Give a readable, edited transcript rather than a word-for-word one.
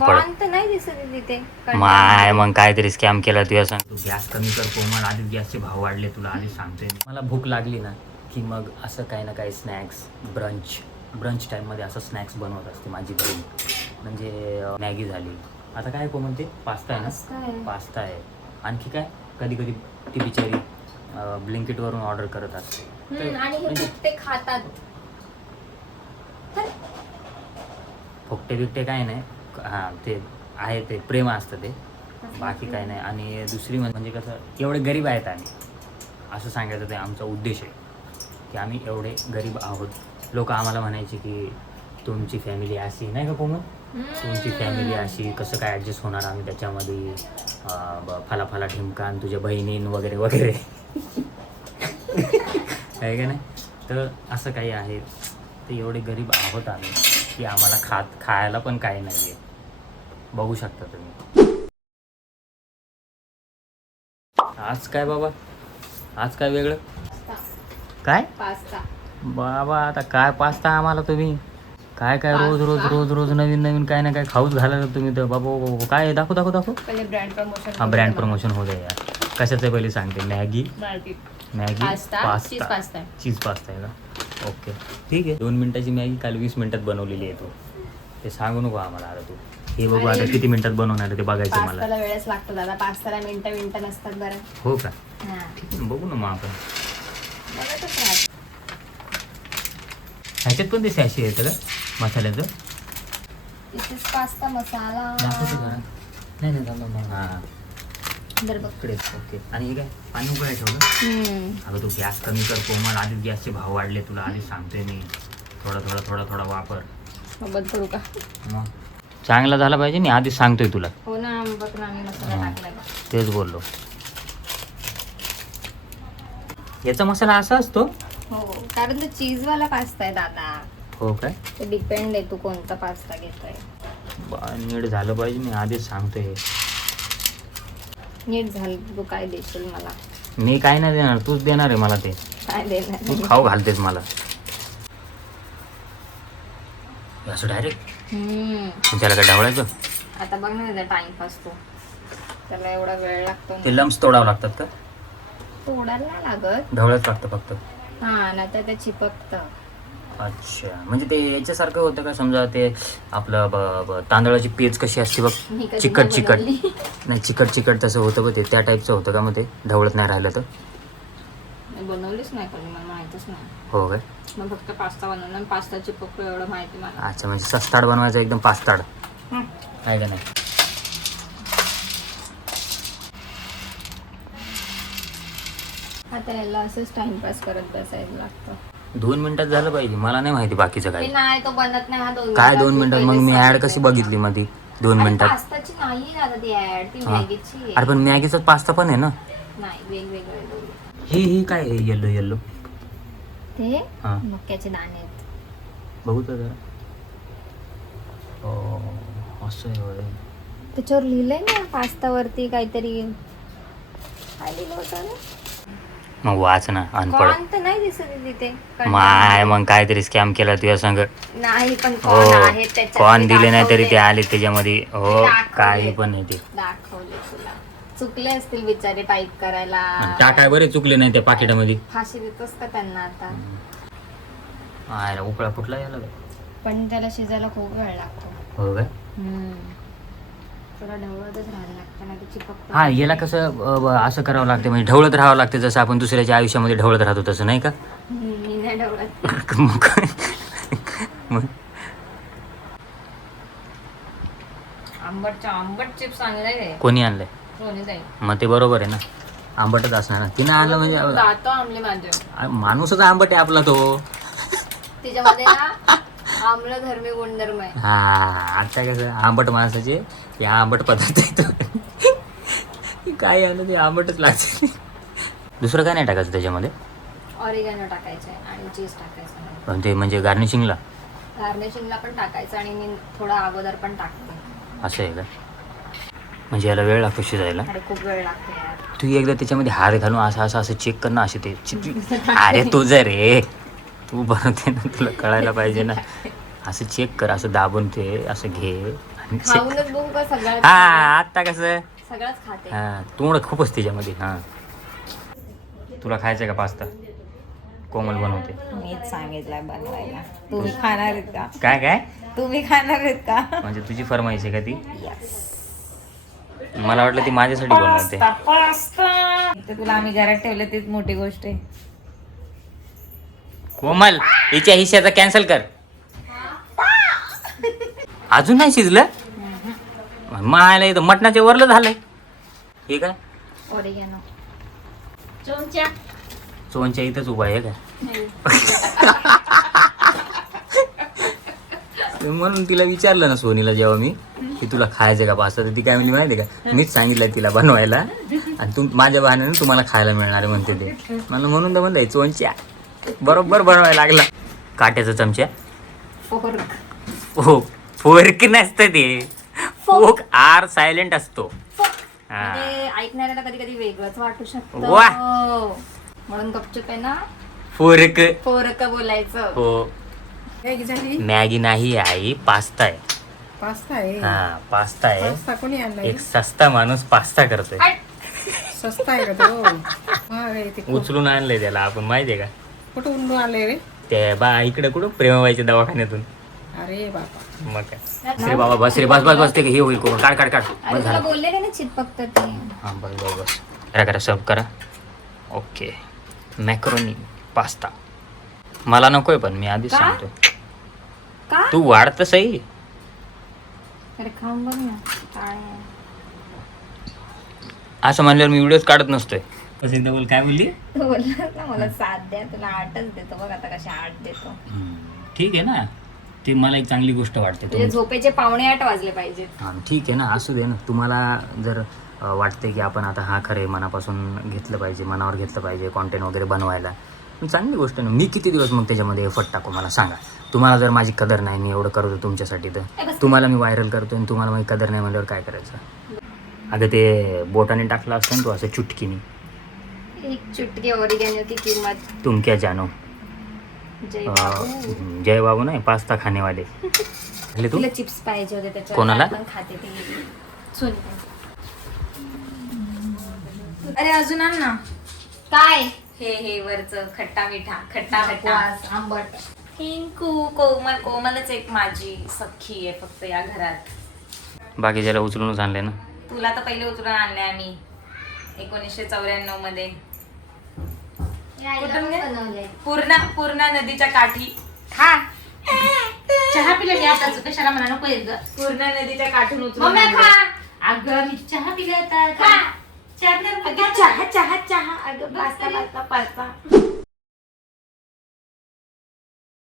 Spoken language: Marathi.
कोण तर नाही दिसत आहे तिथे. माय मग काहीतरी स्कॅम केला तुझ्या सांग. तू गॅस कमी कर कोमल, आधीच गॅसचे भाव वाढले, तुला आधीच सांगतोय. मला भूक लागली ना की मग असं काही ना काही स्नॅक्स ब्रंच टाईममध्ये असं स्नॅक्स बनवत असते माझी बहीण. म्हणजे मॅगी झाली, आता काय कोमल ते पास्ता आहे ना, पास्ता आहे. आणखी काय कधी कधी ती बिचारी ब्लिंकिटवरून ऑर्डर करत असते. आणि हे ते खातात. फुकटे बिकटे काय नाही, हां ते आहे, ते प्रेम असतं ते, बाकी काय नाही. आणि दुसरी म्हणजे कसं एवढे गरीब आहेत आम्ही, असं सांगायचं ते आमचा उद्देश आहे की आम्ही एवढे गरीब आहोत. लोक आम्हाला म्हणायचे की तुमची फॅमिली अशी नाही का कोमल, तुमची फॅमिली अशी कसं काय ॲडजस्ट होणार आम्ही त्याच्यामध्ये, फला ठिमकान तुझ्या बहिणीन वगैरे वगैरे आहे का नाही. तर असं काही आहे, ते एवढे गरीब आहोत आम्ही की आम्हाला खायला पण काही नाही आहे. बघू शकता तुम्ही. आज काय बाबा, आज काय वेगळं काय पास्ता बाबा, आता काय पास्ता आम्हाला तुम्ही काय रोज नवीन काय ना काय खाऊच घालायला तुम्ही तर बाबा. काय दाखव पहिले ब्रँड प्रमोशन. हा ब्रँड प्रमोशन हो द्या यार. कशाचं पहिले सांगते, मॅगी पास्ता चीज पास्ता आहे का, ओके ठीक आहे. 2 मिनिटाची मॅगी काल 20 मिनिटात बनवलेली आहे. तू ते सांगू नको आम्हाला. आता तू हे बघू आता किती मिनिटात बनवणार आहे ते बघायचं मला. पास्ताला वेळच लागतो दादा, पास्ताला मिनिटं नसतात बरं. हो का, ठीक आहे बघू ना मग आपण. ह्याच्यात पण ते सॅशे येतं का मसाल्याचं, पास्ता मसाला दाखवतो का. नाही हां इकडे ओके. आणि हे काय पाणी उकळाय ठेवलं. अगं तू गॅस कमी कर कोमल, आधीच गॅसचे भाव वाढले, तुला आधीच सांगतोय मी. थोडा वापर. बंद करू का. मग चांगला झाला पाहिजे मी आधीच सांगतोय तुला. हो ना, बघ ना आम्ही मसाला टाकलाय. तेच बोललो. याचा मसाला असा असतो. हो, कारण तो चीजवाला पास्ता आहे दादा. हो काय, ते डिपेंड आहे तू कोणता पास्ता घेतोय. नीट झालं पाहिजे मी आधीच सांगतोय. नीट झालं तू काय देशील मला. मी काय नाही देणार, तूच देणार आहे मला. ते काय देणार तू खाऊ घालतेस मला असं डायरेक्ट. त्याला काय ढवळायचं. आता बघ ना त्याचा टाइमपास तो, त्याला एवढा वेळ लागतो. ते लम्स तोडावं लागतात का. तोडायला नाही लागत, ढवळाच लागतं फक्त. हा ना, तर ते चिपकतं. अच्छा, म्हणजे ते याच्यासारखं होतं का, समजा ते आपलं तांदळाची पेज कशी असते बघ, चिकट नाही चिकट तसं होतं बघ, ते त्या टाईपचं होतं का मग ते ढवळत नाही राहिलं तर. बनवलीच नाही कोणी, मला माहितच नाही. हो काय, मग फक्त पास्ता बनवला, पास्ता चिपकतो एवढं माहिती मला. अच्छा, म्हणजे सस्ताड बनवायचं एकदम पास्ताड आहे का नाही. आता याला असंच टाइमपास करत बसायला लागतं. 2 मिनिटात झालं पाहिजे, मला नाही माहिती बाकीचं काय. नाही तो बनत नाही हा 2 काय 2 मिनिटात, मग मी ऍड कशी बघितली मध्ये 2 मिनिटात. पास्ताची नाही दादा ती ऍड, ती मॅगीची. अरे पण मॅगीचा पास्ता पण आहे ना. नाही, वेगवेगळे. हे काय आहे येल्लो ते मक्याचे दाणे आहेत. बघू तर जरा. असं आहे होय. त्याच्यावर लिहिलंय ना पास्तावरती काहीतरी, काय लिहिलं होतं ना. मग वाच ना, अनपढ. कोण तर नाही दिसत आहे तिथे. माय मग काहीतरी स्कॅम केला तुझ्या संग. नाही पण हो, कोण दिले नाही तरी ते आले त्याच्यामध्ये. हो, काही पण नाही ते दाखवले तुला. चुकले असतील बिचारे टाईप करायला. काय बरे चुकले नाही त्या पाकिटामध्ये. फाशी देतोस का त्यांना आता. उकळा फुटला याला. पण त्याला शिजायला खूप वेळ लागतो. हो काय, थोडा ढवळतच राहायला लागतं ना, ते चिपकतं. हा याला कसं असं करावं लागतं, म्हणजे ढवळत राहावं लागतं, जसं आपण दुसऱ्याच्या आयुष्यामध्ये ढवळत राहतो तसं नाही का. मी नाही ढवळत. मग आंबट चिप्स आणलंय. कोणी आणलंय. सोनीताई. मग ते बरोबर आहे ना, आंबटच असणार ना. तिने आणलं म्हणजे दात आंबले माझे. माणूसच आंबट आहे आपला तो. तिच्यामध्ये ना आम्लधर्मी गुणधर्म आहे. हा, आता कसं आंबट माणसाचे हे आंबट पदार्थ आहे. काय आलं ते आंबटच लागते. दुसरं काय नाही टाकायचं त्याच्यामध्ये. ऑरिगॅनो टाकायचं आणि चीज टाकायचं. पण ते म्हणजे गार्निशिंगला पण टाकायचं, आणि मी थोडा अगोदर पण टाकते. असं आहे का, म्हणजे याला वेळ लागतो शिजायला. अरे खूप वेळ लागतो यार. तू एकदा त्याच्यामध्ये हात घालून असं चेक कर ना, असे ते अरे तुझं रे, तू बनवते ना, तुला कळायला पाहिजे ना. असं चेक कर, असं दाबून ते असं घे खाऊनच बघू का सगळं? हा आता कसं सगळंच खाते. हा तोंड खूपच त्याच्यामध्ये. हा तुला खायचं का पास्ता? कोमल बनवते. मीच सांगितलं बनवायला. तुम्ही खाणार आहेत का? काय काय तुम्ही खाणार आहेत का? म्हणजे तुझी फरमाईश आहे का ती? मला वाटलं ती माझ्यासाठी बनवते. तर तुला आम्ही घरात ठेवलं तीच मोठी गोष्ट आहे. कोमल हिच्या हिश्श्याचा कॅन्सल कर. अजून नाही शिजलं? मायला इथं मटणाच्या वरलं झालंय. हे काय ओरिगॅनो. चोनच्या इथंच उभा आहे का? म्हणून तिला विचारलं ना सोनीला जेव्हा मी की तुला खायचं का पास्ता, तर ती काय म्हणली माहिती का, मीच सांगितलं तिला बनवायला आणि तू माझ्या बहाण्याने तुम्हाला खायला मिळणार म्हणते ते. मला म्हणून तर म्हणताय चोनच्या बरोबर बनवायला लागला. काट्याचा चमचा. हो फोर्क नसतं ते. फोक आर सायलेंट असतो. म्हणजे ऐकणाऱ्याला कधी कधी वेगळंच वाटू शकतं. वा. म्हणून गपचूप आहे ना फोर्क. फोरक बोलायचं. हो मॅगी नाही आई, पास्ता आहे. पास्ता आहे. हा पास्ता आहे. पास्ता कोणी आणलाय? एक सस्ता माणूस पास्ता करतोय. सस्ता आहे का तो? महाग आहे ते खूप. उचलून आणलंय त्याला आपण, माहितीये का? कुठं उंडून आणलंय रे? ते बा इकडे कुठं प्रेमाबाईच्या दवाखान्यातून. अरे बाबा. मग काय रे बाबा, बस रे बस बस बस. ते हे होईल करून काढ काढ काढ. अरे बस तुला झालं. बोलले ना चिपकत ते. हा बस बस बस. करा करा सर्व करा. ओके मॅक्रोनी पास्ता मला नकोय, पण मी आधीच का? सांगतो का? तू वाढत सही. अरे खाऊन बघ ना काय आहे. असं म्हणल्यावर मी व्हिडिओज काढत नसतोय. बोल काय बोलली? तू बोललास ना मला 7 द्या, तुला 8च देतो. बघ आता कशा 8 देतो. ठीक आहे ना, ते मला एक चांगली गोष्ट वाटते. तुझे झोपेचे 7:45 वाजले पाहिजेत. हां ठीक आहे ना, असू दे ना. तुम्हाला जर वाटते की आपण आता हा खरे मनापासून घेतलं पाहिजे, मनावर घेतलं पाहिजे कॉन्टेंट वगैरे बनवायला, चांगली गोष्ट आहे ना. मी किती दिवस मग त्याच्यामध्ये एफर्ट टाकू मला सांगा. तुम्हाला जर माझी कदर नाही, मी एवढं करतो तुमच्यासाठी, तर तुम्हाला मी व्हायरल करतो आणि तुम्हाला माझी कदर नाही म्हणल्यावर काय करायचं? अगं ते बोटाने टाकलं असतं ना तू असं चुटकीने. एक चुटकी ओरिगॅनो की किंमत तुम क्या जानो. जय बाबू. जय बाबू नाही, पास्ता खानेवाले. तू तुला चिप्स पाहिजे होते त्याच्यावर. कोणाला? आपण खाते ते सोनी. अरे अजून आण ना. काय हे वरचं खट्टा मिठा खट्टा खट्टा आंबट. टिंकू कोमलच एक माझी सख्खी आहे फक्त या घरात. बाकीच्याला उचलूनच आणले ना. तुला तर पहिले उचलून आणले आम्ही 1994 मध्ये. पूर्णा नदीच्या काठी. खा चहा पिला की आता कशाला म्हणा नको येत ग. पूर्णा नदीच्या काठून उचलून मम्मी खा. आणले. अगं मी चहा पिला होता. खा. चहा पिला अगं चहा चहा चहा. अगं पास्ता पास्ता पास्ता.